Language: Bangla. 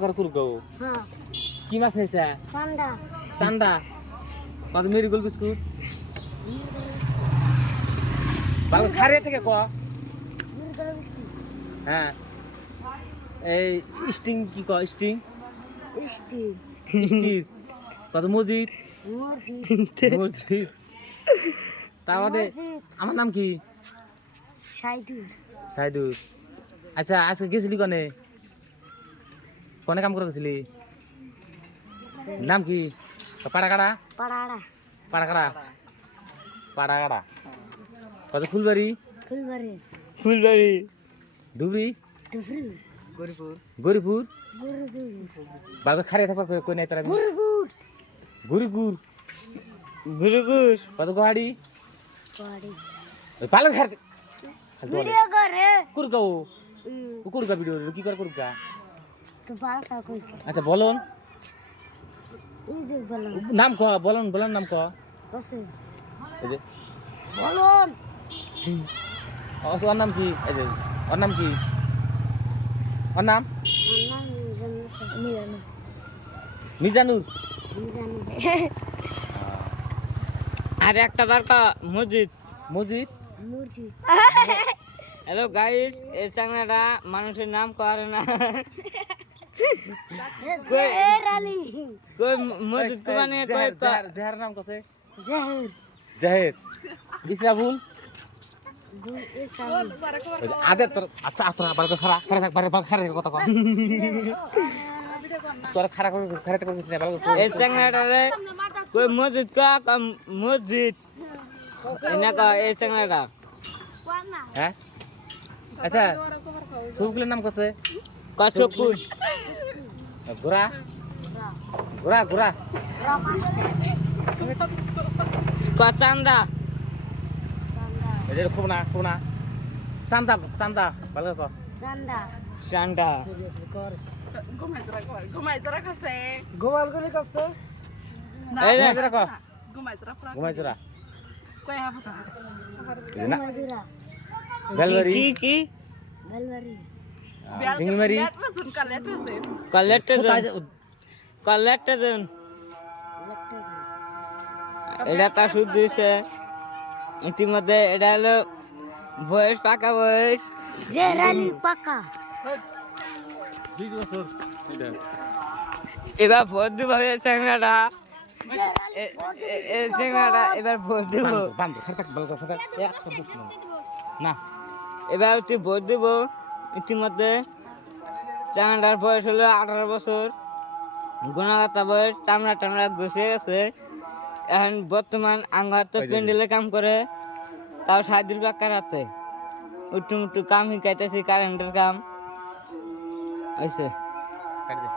ঘর কুরগো হ্যাঁ কি মাছ নিছে চান্দা চান্দা কত মেরিগোল বিস্কুট ভালো খারে থেকে ক মুরগা বিস্কুট হ্যাঁ এই স্টিং কি ক স্টিং ইস্টি স্টির কত মজিদ মরজি মজিদ তার মধ্যে আমার নাম কি সাইদু সাইদুর আচ্ছা আজকে গেছিলি কনে কনে কাম করে গেছিলি নাম কি পাড়াকাড়া পাড়াড়া পাড়াকাড়া পাড়াকাড়া কত ফুলবাড়ি ফুলবাড়ি ফুলবাড়ি ধুবড়ি দুফরি গরিপুর গুরগুর বাবা খারে থাকবার কই নাই তারা গুরগুর গুরিগুর গুরিগুর কত গাড়ি গাড়ি পালো খার ভিডিও করে কুরগাও কুরগা ভিডিও কি করে কুরগা তো বালটা কই আচ্ছা বলুন এই যে বলো নাম ক বলুন বলুন নাম ক কসে এই যে বলুন ওর নাম কি এই যে ওর নাম কি ওর নাম মিজানুর আর একটা বারকা মসজিদ মজিদ মুরজি হ্যালো গাইস এই চাংড়াটা মানুষের নাম করে না জহের আলী কই মসজিদ কোবানে কই জাহের নাম কসে জহের জাহের ইসরাফুল গুল ইসালি আদে তোর আচ্ছা তোর আবার খারা খারা থাক বারে বারে খারা কথা কর তোর খারা করে খারা করে কিছু না ভালো এই চাংড়াটারে কই মসজিদ কা মসজিদ এনা কা এই চাংড়াটা হ্যাঁ আচ্ছা সবগুলোর নাম কসে কচকুল ঘোড়া ঘোড়া ঘোড়া কচান্দা এদের খুব না চান্দা চান্দা ভালো কর চান্দা চান্দা গোমাল গলি কসে এই যে ঘুমাই কর ঘুমাই জরা না মজুরা বেলবাড়ি কি কি বেলবাড়ি সিঙ্গিমারি কালেক্টর এটা তা শুদ্ধ হয়েছে ইতিমধ্যে এটা হলো বয়স পাকা বয়স জহের আলী পাকা এবার ভোট দিব চ্যাংড়াটা চ্যাংড়াটা এবার ভোট দিব বান্ধব খারা থাক ভালো কথা না এবার তুই ভোট দিব ইতিমধ্যে চ্যাংড়াটার বয়স হলো 18 বছর গুণাগতা বয়স চামড়া টামড়া ঘষে গেছে এখন বর্তমান আঙ্গার তো প্যান্ডেলে কাম করে তাও 7 টাকার হাতে উঠু মুটু কাম শিখাইতেছি কারেন্টের কাম হয়েছে কাট দে